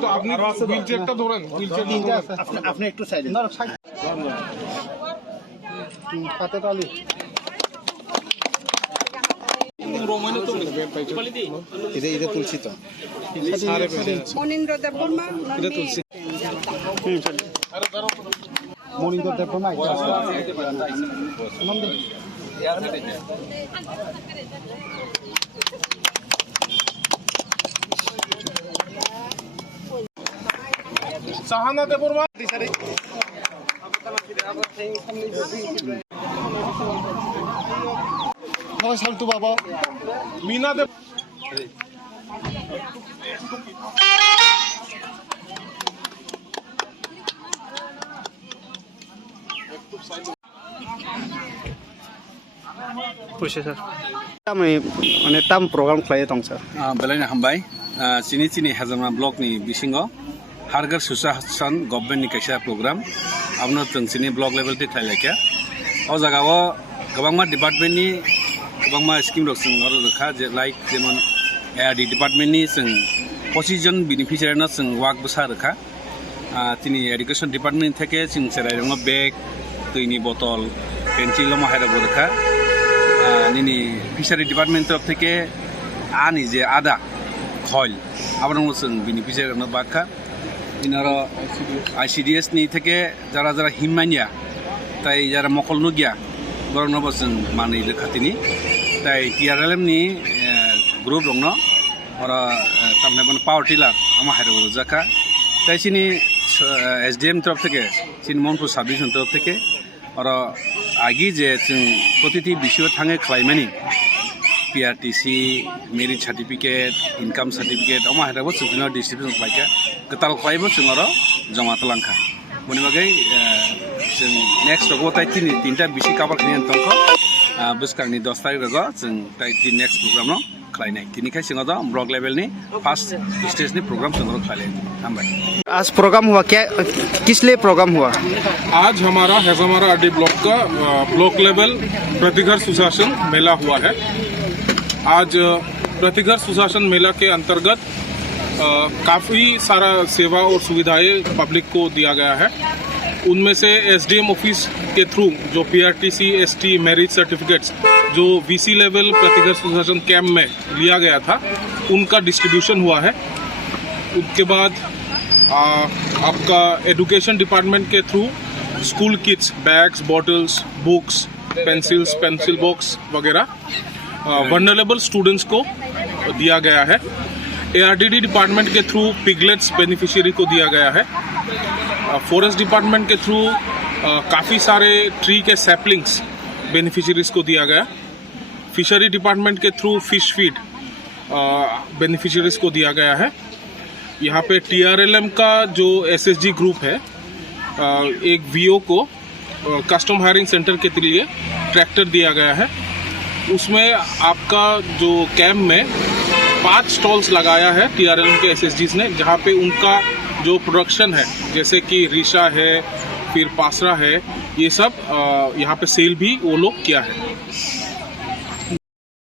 তো আপনি হুইলচেয়ারটা ধরেন, আপনি একটু সাইডে হাতে তালি এটা তুলছি তো মনীন্দ্র দেববর্মা এটা তুলছি মনীন্দ্র দেববর্মা সাহানা দেববর্মা সালতু বাবা मीना देव tam program klai tong sir बेलायनो हामबाय चिनि हाजमा ब्लकनि बिसिङाव हारगार सुशासन गभर्नमेन्टनि कायसा प्रग्राम आबनो जों चिनि ब्लक लेभेल ति थाइलायखा अ जागाव गोबांमा डिपार्टमेन्टनि गोबांमा स्किम रक जों रोखा जे लाइक जेमन एआरडि डिपार्टमेन्टनि जों 25 जन बेनिफिशियारिनो जों वाक बसा रोखा तिनि एडुकेशन डिपार्टमेन्ट थेके जों सेरायरङ बेग दैनि बटल पेन्सिल माहायरा रोखा निनी फिशारि डिपार्टमेन्ट तरफ थेके आनि जे आदा खयल आबादों जों बेनिफिशियारिनो बाका इनारो आईसीडीएस नि थेके जारा जारा हिमानिया ताई जारा मकल नुगिया बरंनबो जों मानै लेखातिनि ताई टीआरएलएम नि ग्रुप दंनो और तामने पावर टिलार आमा हायरबो जाका ताई सिनि एसडीएम तरफ थेके सिन मनपुर सब डिविजन तरफ थेके और आगे जे जों प्रतिथि विषय थाङे खालायमानि PRTC merit certificate income certificate अमा हायरबो जों डिस्ट्रिब्यूशन खालायका गताल खालायबो जों और जमा तलांखा बनि बागै जों नेक्स्ट रगो ताई तीनटा बिसि कभार खालायन तंखो बुसकांनि 10 तारिख रगो जों ताई नेक्स्ट प्रोग्राम नो खालायनाय तिनिखाय जों दा ब्लॉक लेवल नि फर्स्ट स्टेज नि प्रोग्राम जों खालायनाय हामबाय आज प्रोग्राम हुआ क्या किस लिए प्रोग्राम हुआ आज हमारा हैजमारा आरडी ब्लॉक का ब्लॉक लेवल प्रतिघर सुशासन मेला हुआ है। आज प्रतिघर सुशासन मेला के अंतर्गत काफ़ी सारा सेवा और सुविधाएं पब्लिक को दिया गया है। उनमें से एसडीएम ऑफिस के थ्रू जो पीआरटीसी एसटी मेरिट सर्टिफिकेट्स जो वीसी लेवल प्रतिघर सुशासन कैंप में लिया गया था उनका डिस्ट्रीब्यूशन हुआ है। उसके बाद आपका एजुकेशन डिपार्टमेंट के through school kits bags bottles books pencil box वगैरह वनरेबल स्टूडेंट्स को दिया गया है। एआरडीडी डिपार्टमेंट के थ्रू पिगलेट्स बेनिफिशियरी को दिया गया है। फॉरेस्ट डिपार्टमेंट के थ्रू काफ़ी सारे ट्री के सैपलिंग्स बेनिफिशियरीज को दिया गया। फिशरी डिपार्टमेंट के थ्रू फिश फीड बेनिफिशियरीज को दिया गया है। यहाँ पे टीआरएलएम का जो एसएसजी ग्रुप है एक वीओ को कस्टम हायरिंग सेंटर के लिए ट्रैक्टर दिया गया है। उसमें आपका जो कैंप में 5 स्टॉल्स लगाया है टीआरएलएम के एसएसजीज ने जहाँ पे उनका जो प्रोडक्शन है जैसे कि रीशा है फिर पासरा है ये सब यहाँ पे सेल भी वो लोग किया है।